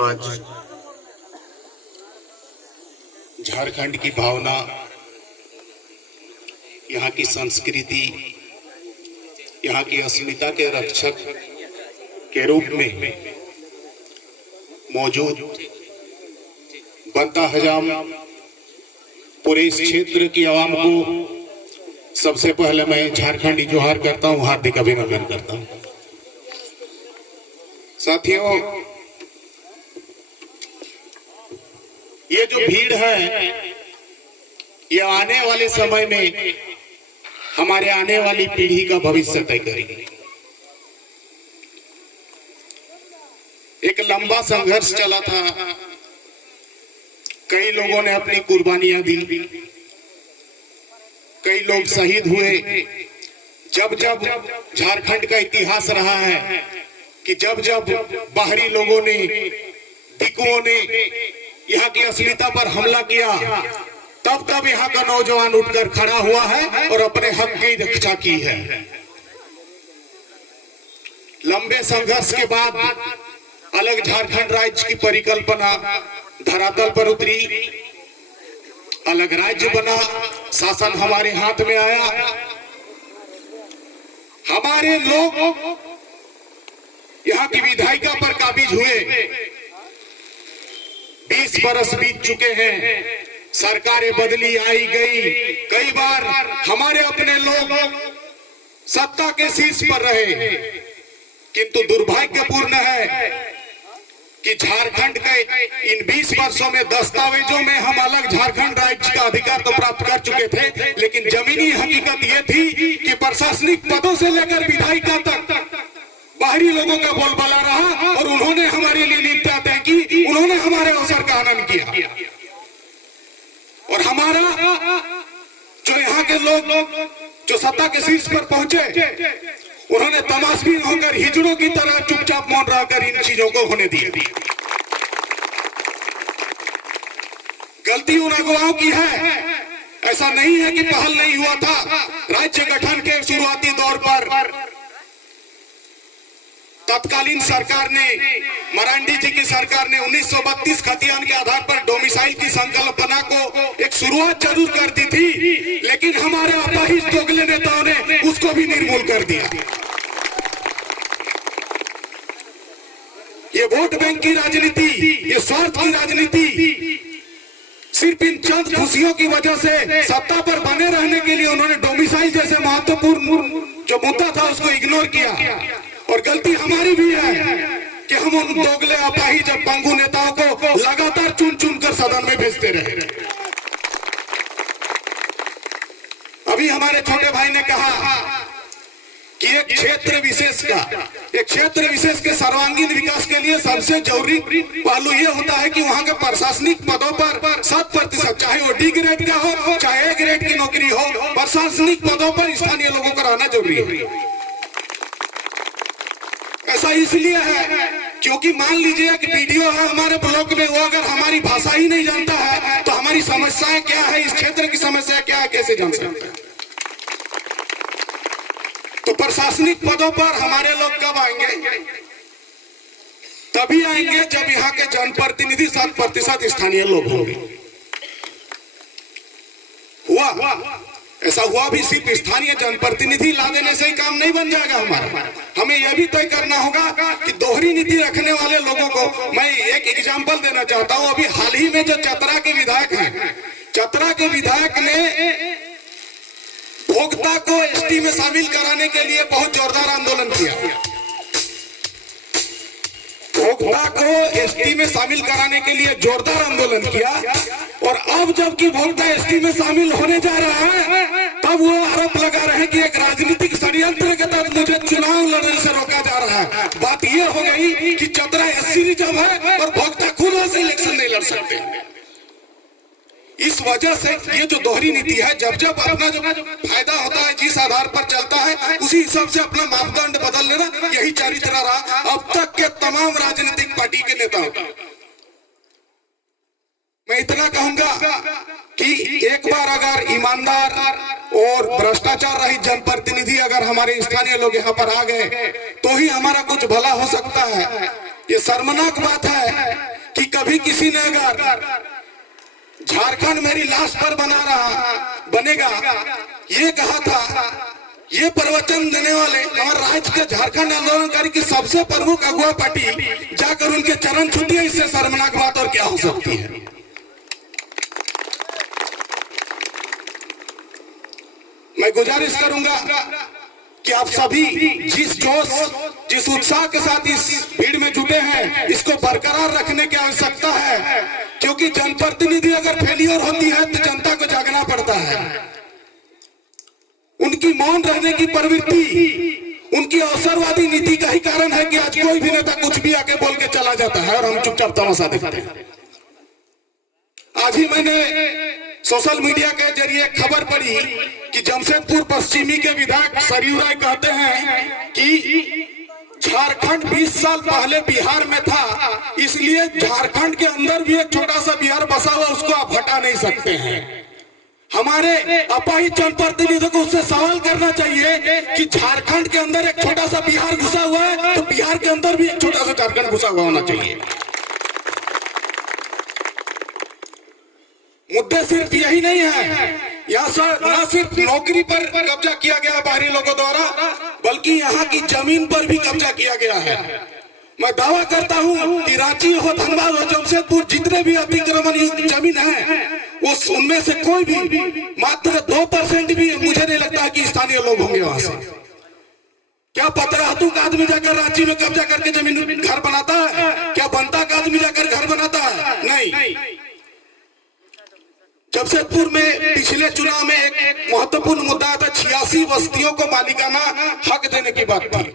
आज झारखंड की भावना, यहाँ की संस्कृति, यहाँ की अस्मिता के रक्षक के रूप में मौजूद बनता हजाम पूरे इस क्षेत्र की आवाम को सबसे पहले मैं झारखंडी जोहार करता हूँ, हार्दिक अभिनंदन करता हूँ। साथियों, ये जो भीड़ है ये आने वाले समय में हमारे आने वाली पीढ़ी का भविष्य तय करेगी। एक लंबा संघर्ष चला था, कई लोगों ने अपनी कुर्बानियां दी, कई लोग शहीद हुए। जब जब झारखंड का इतिहास रहा है कि जब जब बाहरी लोगों ने, दिकुओं ने यहाँ की अस्मिता पर हमला किया, तब तब यहाँ का नौजवान उठकर खड़ा हुआ है और अपने हक की रक्षा की है। लंबे संघर्ष के बाद अलग झारखंड राज्य की परिकल्पना धरातल पर उतरी, अलग राज्य बना, शासन हमारे हाथ में आया। हमारे लोग यहाँ की विधायिका पर काबिज हुए। 20 बरस बीत चुके हैं, सरकारें बदली आई गई, कई बार हमारे अपने लोग सत्ता के शीर्ष पर रहे, किंतु दुर्भाग्यपूर्ण है कि झारखंड के इन 20 वर्षों में दस्तावेजों में हम अलग झारखंड राज्य का अधिकार तो प्राप्त कर चुके थे, लेकिन जमीनी हकीकत ये थी कि प्रशासनिक पदों से लेकर विधायिका तक बाहरी लोगों का बोलबाला रहा और उन्होंने हमारे लिए नीतियां तय की, उन्होंने हमारे अवसर का आनंद किया। और हमारा जो यहाँ के लोग जो सत्ता के शीर्ष पर पहुंचे, उन्होंने तमाशबीन होकर हिजड़ों की तरह चुपचाप मौन रहकर इन चीजों को होने दिया। गलती उन अगुवाओं की है, ऐसा नहीं है कि पहल नहीं हुआ था। राज्य गठन के शुरुआती दौर पर तत्कालीन सरकार ने, मरांडी जी की सरकार ने 1932 खतियान के आधार पर डोमिसाइल की संकल्पना को एक शुरुआत जरूर कर दी थी, लेकिन हमारे अपाहिज दोगले नेताओं ने उसको भी निर्मूल कर दिया। ये वोट बैंक की राजनीति, ये स्वार्थ की राजनीति, सिर्फ इन चंद खुशियों की वजह से सत्ता पर बने रहने के लिए उन्होंने डोमिसाइल जैसे महत्वपूर्ण जो मुद्दा था उसको इग्नोर किया। और गलती हमारी भी है कि हम उन दोगले अपाहिज पंगु नेताओं को लगातार चुन चुन कर सदन में भेजते रहे। अभी हमारे छोटे भाई ने कहा कि एक क्षेत्र विशेष के सर्वांगीण विकास के लिए सबसे जरूरी पहलू ये होता है कि वहां के प्रशासनिक पदों पर 7%, चाहे वो डी ग्रेड का हो चाहे ए ग्रेड की नौकरी हो, प्रशासनिक पदों पर स्थानीय लोगों का रहना जरूरी है। ऐसा इसलिए है क्योंकि मान लीजिए कि बीडीओ है हमारे ब्लॉक में, वो अगर हमारी भाषा ही नहीं जानता है तो हमारी समस्याएं क्या है, इस क्षेत्र की समस्या क्या है, कैसे जान सकते हैं? तो प्रशासनिक पदों पर हमारे लोग कब आएंगे? तभी आएंगे जब यहाँ के जनप्रतिनिधि 7% स्थानीय लोग होंगे। ऐसा हुआ भी सिर्फ स्थानीय जनप्रतिनिधि ला देने से ही काम नहीं बन जाएगा हमारा। हमें यह भी तय करना होगा कि दोहरी नीति रखने वाले लोगों को, मैं एक एग्जांपल देना चाहता हूं। अभी हाल ही में जो चतरा के विधायक हैं, चतरा के विधायक ने भोक्ता को एसटी में शामिल कराने के लिए बहुत जोरदार आंदोलन किया। भोक्ता को एसटी में शामिल कराने के लिए जोरदार आंदोलन किया, और अब जबकि भोक्ता एसटी में शामिल होने जा रहा है, तब वो आरोप लगा रहे हैं कि एक राजनीतिक षड्यंत्र के तहत मुझे चुनाव लड़ने से रोका जा रहा है। बात ये हो गई कि चतरा एससी रिजर्व है और भोक्ता खुद से इलेक्शन नहीं लड़ सकते। इस वजह से ये जो दोहरी नीति है, जब जब अपना जो फायदा होता है, जिस आधार पर चलता है, उसी हिसाब से अपना मापदंड बदल लेना, यही चरित्र रहा अब तक के तमाम राजनीतिक पार्टी के नेताओं का। मैं इतना कहूंगा कि एक बार अगर ईमानदार और भ्रष्टाचार रहित जनप्रतिनिधि अगर हमारे स्थानीय लोग यहाँ पर आ गए तो ही हमारा कुछ भला हो सकता है। ये शर्मनाक बात है कि कभी किसी ने अगर झारखंड मेरी लाश पर बनेगा ये कहा था, ये प्रवचन देने वाले हमारे राज्य के झारखंड आंदोलनकारी की सबसे प्रमुख अगुआ पार्टी जाकर उनके चरण छूती है। इससे शर्मनाक बात और क्या हो सकती है। मैं गुजारिश करूंगा कि आप सभी जिस जोश जिस उत्साह के साथ इस भीड़ में जुटे हैं इसको बरकरार रखने की आवश्यकता है, क्योंकि जनप्रतिनिधि अगर फेलियर होती है तो जनता को जागना पड़ता है। उनकी मौन रहने की प्रवृत्ति उनकी अवसरवादी नीति का ही कारण है कि आज कोई भी नेता कुछ भी आके बोल के चला जाता है और हम चुपचाप तमाशा देखते हैं। आज ही मैंने सोशल मीडिया के जरिए खबर पड़ी कि जमशेदपुर पश्चिमी के विधायक सरयू राय कहते हैं कि झारखंड 20 साल पहले बिहार में था, इसलिए झारखंड के अंदर भी एक छोटा सा बिहार बसा हुआ, उसको आप हटा नहीं सकते हैं। हमारे अपाहिज जनप्रतिनिधियों को उससे सवाल करना चाहिए कि झारखंड के अंदर एक छोटा सा बिहार घुसा हुआ है तो बिहार के अंदर भी एक छोटा सा झारखंड घुसा हुआ होना चाहिए। मुद्दे सिर्फ यही नहीं है, यहाँ न सिर्फ नौकरी पर कब्जा किया गया बाहरी लोगों द्वारा, बल्कि यहाँ की जमीन पर भी कब्जा किया गया है। मैं दावा करता हूँ कि रांची हो, धनबाद हो, जमशेदपुर, जितने भी अतिक्रमण युक्त जमीन है वो उनमें से कोई भी मात्र 2% भी मुझे नहीं लगता कि स्थानीय लोग होंगे वहां से। क्या पतरातू का आदमी जाकर रांची में कब्जा करके जमीन घर बनाता है? क्या बनता का आदमी जाकर घर बनाता है? नहीं। जमशेदपुर में पिछले चुनाव में एक महत्वपूर्ण मुद्दा था, 86 बस्तियों को मालिकाना हक देने की बात थी।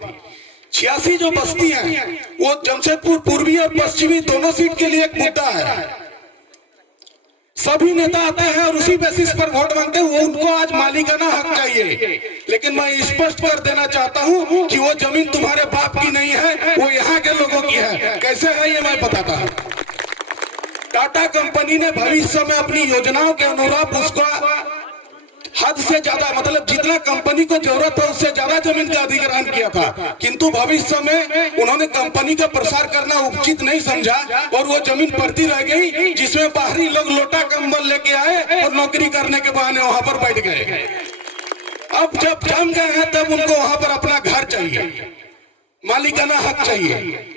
86 जो बस्ती हैं वो जमशेदपुर पूर्वी और पश्चिमी दोनों सीट के लिए एक मुद्दा है। सभी नेता आते हैं और उसी बेसिस पर वोट मांगते हैं, वो उनको आज मालिकाना हक चाहिए। लेकिन मैं स्पष्ट कर देना चाहता हूं कि वो जमीन तुम्हारे बाप की नहीं है, वो यहाँ के लोगों की है। कैसे है ये मैं बताता हूं। टाटा कंपनी ने भविष्य में अपनी योजनाओं के अनुरूप उसको हद से ज्यादा, मतलब जितना कंपनी को जरूरत है उससे ज्यादा जमीन का अधिग्रहण किया था, किंतु भविष्य में उन्होंने कंपनी का प्रसार करना उचित नहीं समझा और वो जमीन पड़ती रह गई, जिसमें बाहरी लोग लोटा कंबल लेके आए और नौकरी करने के बहाने वहां पर बैठ गए। अब जब जम गए हैं तब उनको वहां पर अपना घर चाहिए, मालिकाना हक चाहिए।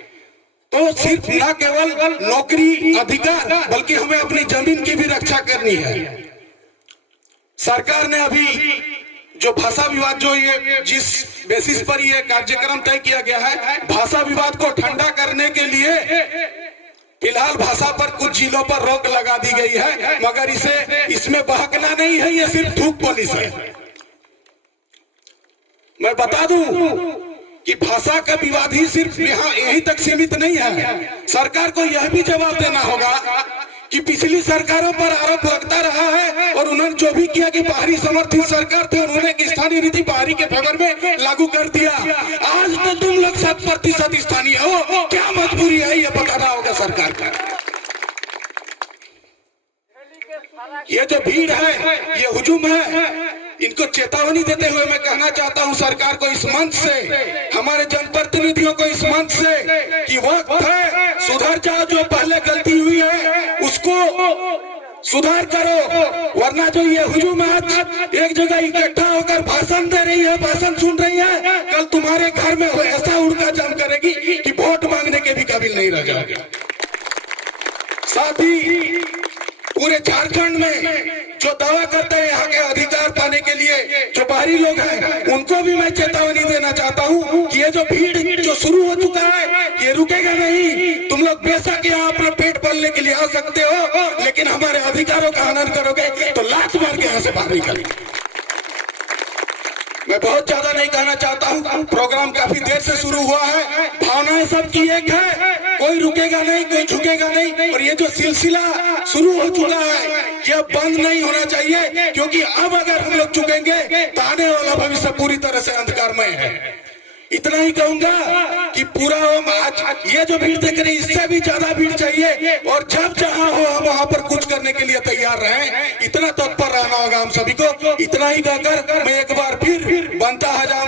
तो सिर्फ न केवल नौकरी अधिकार बल्कि हमें अपनी जमीन की भी रक्षा करनी है। सरकार ने अभी जो भाषा विवाद, जो ये जिस बेसिस पर ये कार्यक्रम तय किया गया है, भाषा विवाद को ठंडा करने के लिए फिलहाल भाषा पर कुछ जिलों पर रोक लगा दी गई है, मगर इसमें बहकना नहीं है, ये सिर्फ थूक पॉलिश है। मैं बता दूं कि भाषा का विवाद ही सिर्फ यहाँ यहीं तक सीमित नहीं है। सरकार को यह भी जवाब देना होगा कि पिछली सरकारों पर आरोप लगता रहा है और उन्होंने जो भी किया कि बाहरी समर्थित सरकार थे, उन्होंने एक स्थानीय नीति बाहरी के फेवर में लागू कर दिया। आज तो तुम लोग 100% स्थानीय हो, क्या मजबूरी है ये बताना होगा सरकार का। ये जो भीड़ है, ये हुजूम है, इनको चेतावनी देते हुए मैं कहना चाहता हूं सरकार को इस मंच से, हमारे जनप्रतिनिधियों को इस मंच से कि वक्त है, सुधर जाओ। जो पहले गलती हुई है उसको सुधार करो, वरना जो ये हुजूम आज एक जगह इकट्ठा होकर भाषण दे रही है, भाषण सुन रही है, कल तुम्हारे घर में ऐसा उड़का जम करेगी कि वोट मांगने के भी काबिल नहीं रह जाओगे। साथ ही पूरे झारखंड में जो दावा करते हैं यहाँ के अधिकार पाने के लिए जो बाहरी लोग हैं, उनको भी मैं चेतावनी देना चाहता हूँ कि ये जो भीड़ जो शुरू हो चुका है ये रुकेगा नहीं। तुम लोग बेशक यहाँ अपना पेट पालने के लिए आ सकते हो, लेकिन हमारे अधिकारों का हनन करोगे तो लात मार के यहाँ से बाहर निकलेंगे। मैं बहुत ज्यादा नहीं कहना चाहता हूँ, प्रोग्राम काफी देर से शुरू हुआ है, भावनाएं सबकी एक है, कोई रुकेगा नहीं, कोई झुकेगा नहीं। और ये जो सिलसिला शुरू हो चुका है ये बंद नहीं होना चाहिए, क्योंकि अब अगर हम लोग झुकेंगे तो आने वाला भविष्य पूरी तरह से अंधकारमय है। इतना ही कहूंगा कि पूरा हम आज ये जो भीड़ देख रहे हैं इससे भी ज्यादा भीड़ चाहिए, और जब जहां हो हम वहां पर कुछ करने के लिए तैयार रहें। इतना तत्पर रहना होगा हम सभी को। इतना ही कहकर मैं एक बार फिर बनता हजाम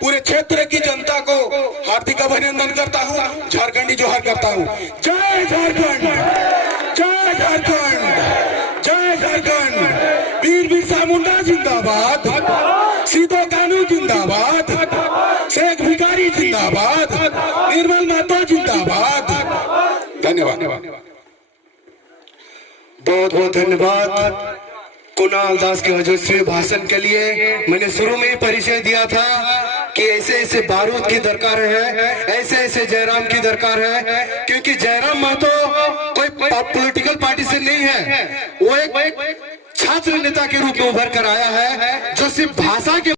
पूरे क्षेत्र की जनता को हार्दिक अभिनंदन करता हूँ, झारखंडी जोहार करता हूँ। जय झारखंड, जय झारखंड, जय झारखंड। वीर बिरसा मुंडा जिंदाबाद, सीधो कानू जिंदाबाद, शेख भिखारी जिंदाबाद, निर्मल महतो जिंदाबाद। धन्यवाद। बहुत बहुत धन्यवाद कुणाल दास के ओजस्वी भाषण के लिए। मैंने शुरू में ही परिचय दिया था कि ऐसे ऐसे बारूद की दरकार है, ऐसे ऐसे जयराम की दरकार है, क्योंकि जयराम महतो कोई पॉलिटिकल पार्टी से नहीं है, वो एक छात्र नेता के रूप में उभर कर आया है जो सिर्फ भाषा के